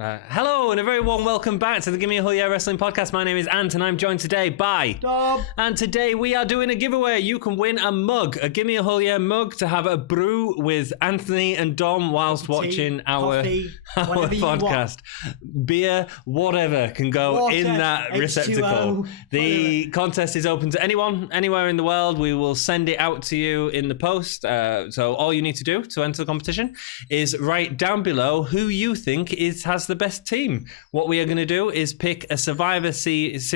Hello and a very warm welcome back to the Gimme Wrestling Podcast. My name is Ant and I'm joined today by Dom. And today we are doing a giveaway. You can win a mug, a Gimme mug to have a brew with Anthony and Dom whilst watching our podcast. Beer, whatever can go in that receptacle. The contest is open to anyone, anywhere in the world. We will send it out to you in the post. So all you need to do to enter the competition is write down below who you think has the best team. What we are going to do is pick a Survivor Series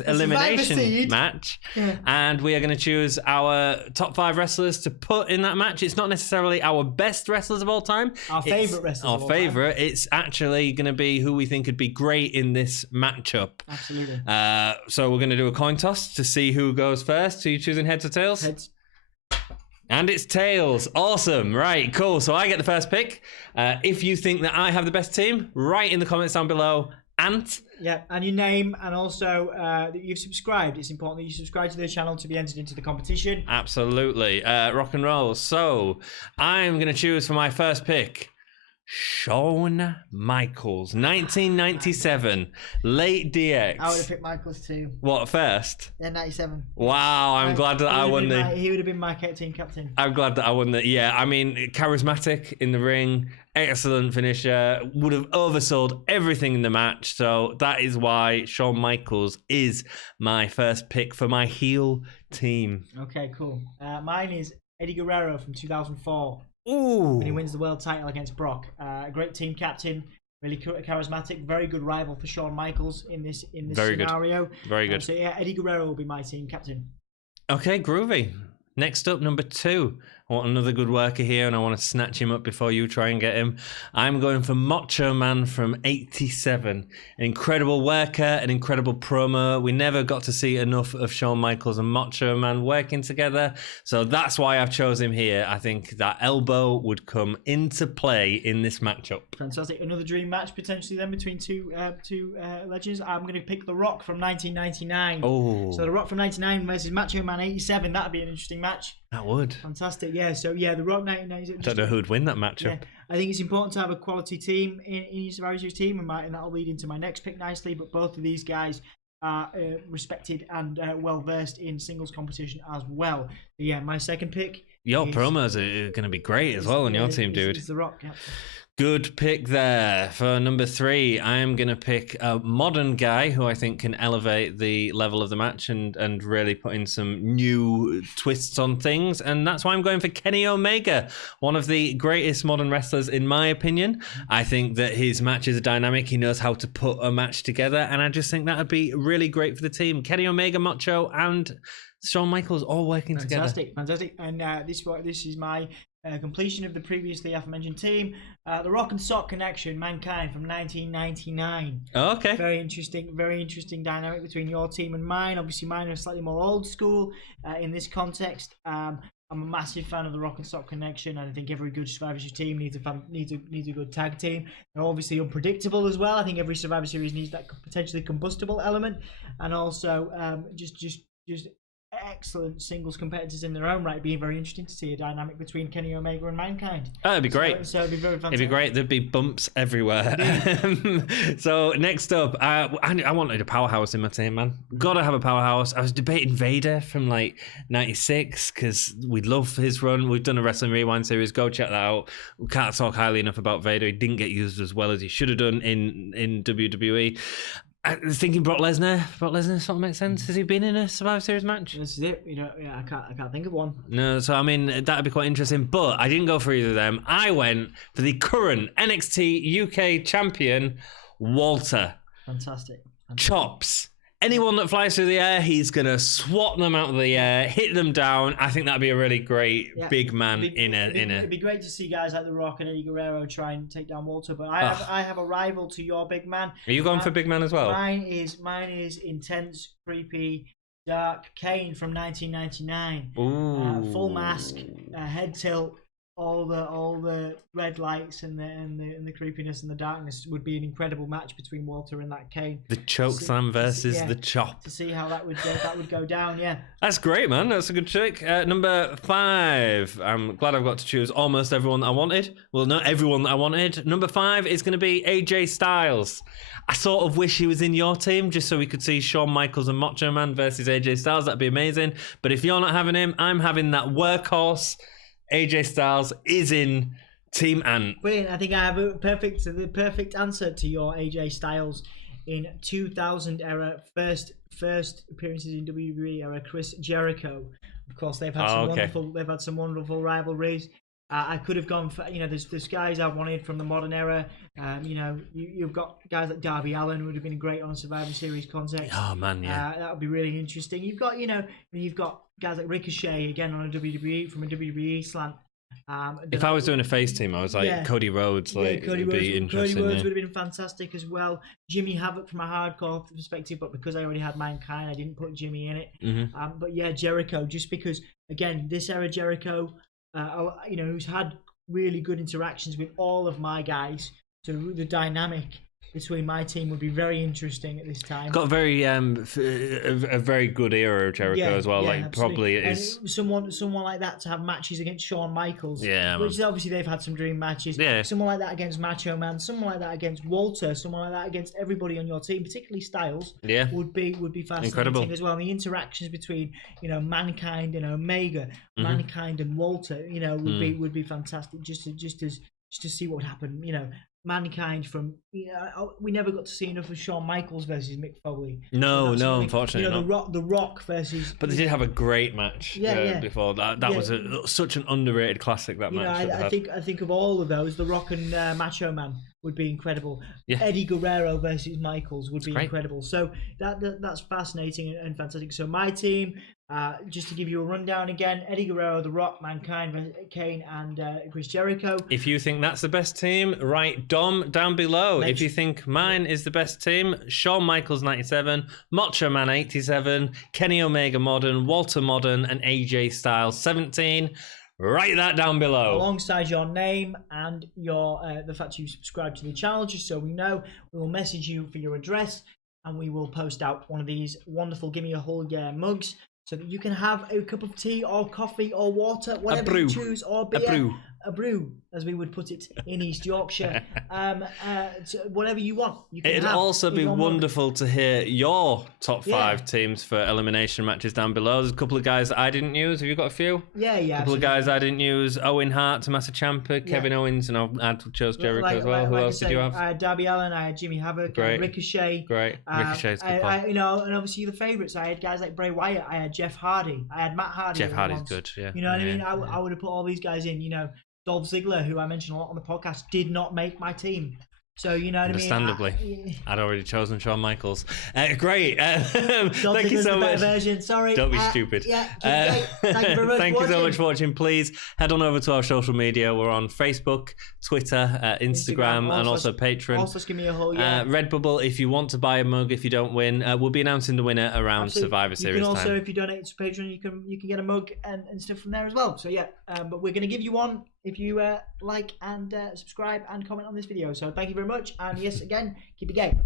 elimination match, and we are going to choose our top 5 wrestlers to put in that match. It's not necessarily our best wrestlers of all time. Our favourite wrestlers of all time. It's actually going to be who we think would be great in this matchup. Absolutely. So we're going to do a coin toss to see who goes first. Are you choosing heads or tails? Heads. And it's tails. Awesome. Right, cool. So I get the first pick. If you think that I have the best team, write in the comments down below. Ant. Yeah, and your name, and also that you've subscribed. It's important that you subscribe to the channel to be entered into the competition. Absolutely. Rock and roll. So I'm going to choose for my first pick Shawn Michaels, 1997, late DX. I would have picked Michaels too. What, first? Yeah, 97. Wow, I'm glad that I won the... He would have been my team captain. I'm glad that I won the... Yeah, I mean, charismatic in the ring, excellent finisher, would have oversold everything in the match. So that is why Shawn Michaels is my first pick for my heel team. Okay, cool. Mine is Eddie Guerrero from 2004. Ooh. When he wins the world title against Brock. A great team captain, really charismatic, very good rival for Shawn Michaels in this very scenario. Good. Very good. So yeah, Eddie Guerrero will be my team captain. Okay, groovy. Next up, number 2. I want another good worker here, and I want to snatch him up before you try and get him. I'm going for Macho Man from 87. An incredible worker, an incredible promo. We never got to see enough of Shawn Michaels and Macho Man working together, so that's why I've chosen him here. I think that elbow would come into play in this matchup. Fantastic. Another dream match potentially then between two legends. I'm going to pick The Rock from 1999. Oh. So The Rock from 99 versus Macho Man 87. That'd be an interesting match. That would. Fantastic, yeah. So, yeah, The Rock 1990. I don't know who'd win that matchup. Yeah, I think it's important to have a quality team in your Survivor Series team, and that'll lead into my next pick nicely. But both of these guys are respected and well-versed in singles competition as well. So, yeah, my second pick. Your promos are going to be great as well on your team, dude. It's The Rock, yeah. Good pick there. For number 3, I am going to pick a modern guy who I think can elevate the level of the match and really put in some new twists on things. And that's why I'm going for Kenny Omega, one of the greatest modern wrestlers in my opinion. I think that his matches are dynamic. He knows how to put a match together. And I just think that would be really great for the team. Kenny Omega, Macho, and Shawn Michaels all working together. Fantastic. And this is my completion of the previously aforementioned team. The Rock and Sock Connection, Mankind from 1999. Oh, okay. Very interesting dynamic between your team and mine. Obviously, mine are slightly more old school in this context. I'm a massive fan of the Rock and Sock Connection, and I think every good Survivor Series team needs a good tag team. They're obviously unpredictable as well. I think every Survivor Series needs that potentially combustible element, and also just excellent singles competitors in their own right. Being very interesting to see a dynamic between Kenny Omega and Mankind. Oh, it'd be great. So it'd be very fantastic. It'd be great. There'd be bumps everywhere. So next up, I wanted a powerhouse in my team, man. Gotta have a powerhouse. I was debating Vader from like 96 because we'd love his run. We've done a Wrestling Rewind series. Go check that out. We can't talk highly enough about Vader. He didn't get used as well as he should have done in WWE. I was thinking Brock Lesnar. Brock Lesnar sort of makes sense. Has he been in a Survivor Series match? This is it. I can't think of one. No, so I mean that'd be quite interesting. But I didn't go for either of them. I went for the current NXT UK champion, Walter. Fantastic. Chops. Anyone that flies through the air, he's going to swat them out of the air, hit them down. I think that'd be a really great big man It'd be great to see guys like The Rock and Eddie Guerrero try and take down Walter, but I have a rival to your big man. Are you going for big man as well? Mine is intense, creepy, dark Kane from 1999. Ooh. Full mask, head tilt, all the red lights and the creepiness and the darkness would be an incredible match between Walter and that Kane. The chokeslam versus the chop. To see how that would go down. Yeah, that's great, man. That's a good trick. Number 5. I'm glad I've got to choose almost everyone that I wanted. Well, not everyone that I wanted. Number 5 is going to be AJ Styles. I sort of wish he was in your team just so we could see Shawn Michaels and Macho Man versus AJ Styles. That'd be amazing. But if you're not having him, I'm having that workhorse. AJ Styles is in Team Ant. Brilliant. I think I have the perfect answer to your AJ Styles in 2000 era first appearances in WWE era. Chris Jericho. Of course, they've had some wonderful rivalries. I could have gone for, there's guys I wanted from the modern era. You've got guys like Darby Allin, who would have been great on Survivor Series context. Oh man, yeah, that would be really interesting. You've got guys like Ricochet again on a WWE slant. If I was doing a face team, I was like Cody Rhodes. Cody Rhodes would have been fantastic as well. Jimmy Havoc from a hardcore perspective, but because I already had Mankind, I didn't put Jimmy in it. Mm-hmm. But yeah, Jericho, just because again, this era Jericho. Who's had really good interactions with all of my guys. So the dynamic between my team would be very interesting at this time. Got a very good era of Jericho as well. Like absolutely. Probably is someone like that to have matches against Shawn Michaels. Yeah, which obviously they've had some dream matches. Yeah. Someone like that against Macho Man. Someone like that against Walter. Someone like that against everybody on your team, particularly Styles. Yeah, would be fascinating. Incredible. As well. And the interactions between Mankind and Omega, Mankind and Walter, would be fantastic. Just to see what would happen. Mankind from we never got to see enough of Shawn Michaels versus Mick Foley. No, unfortunately not. The Rock versus. But they did have a great match before that. That was such an underrated classic. That match. I think of all of those, The Rock and Macho Man would be incredible. Yeah. Eddie Guerrero versus Michaels would be incredible. So that's fascinating and fantastic. So my team, just to give you a rundown again: Eddie Guerrero, The Rock, Mankind, Kane, and Chris Jericho. If you think that's the best team, write Dom down below. If you think mine is the best team, Shawn Michaels 97, Macho Man 87, Kenny Omega Modern, Walter Modern, and AJ Styles 17. Write that down below. Alongside your name and your the fact you subscribe to the channel, just so we know. We will message you for your address, and we will post out one of these wonderful Gimme a Whole Year mugs, so that you can have a cup of tea or coffee or water, whatever you choose, or beer. A brew, as we would put it in East Yorkshire. Whatever you want. It'd also be wonderful to hear your top 5 teams for elimination matches down below. There's a couple of guys that I didn't use. Have you got a few? Yeah. A couple of guys I didn't use. Owen Hart, Tommaso Ciampa, Kevin Owens, and I chose Jericho as well. Who else did you have? I had Darby Allin, I had Jimmy Havoc, I had Ricochet. Great. Ricochet's good. And obviously the favourites. I had guys like Bray Wyatt. I had Jeff Hardy. I had Matt Hardy. Jeff Hardy's good, yeah. You know what I mean? I would have put all these guys in, Dolph Ziggler, who I mentioned a lot on the podcast, did not make my team. So, you know what I mean? Understandably. I'd already chosen Shawn Michaels. Great. Thank you so much. Version. Sorry. Don't be stupid. Thank you very much Thank you so much for watching. Please head on over to our social media. We're on Facebook, Twitter, Instagram, and also Patreon. Also, give me a whole Redbubble, if you want to buy a mug, if you don't win, we'll be announcing the winner around Survivor Series time. You can also, time. if you donate to Patreon, you can get a mug and stuff from there as well. So but we're going to give you one if you like and subscribe and comment on this video. So thank you very much, and yes, again, keep it gay.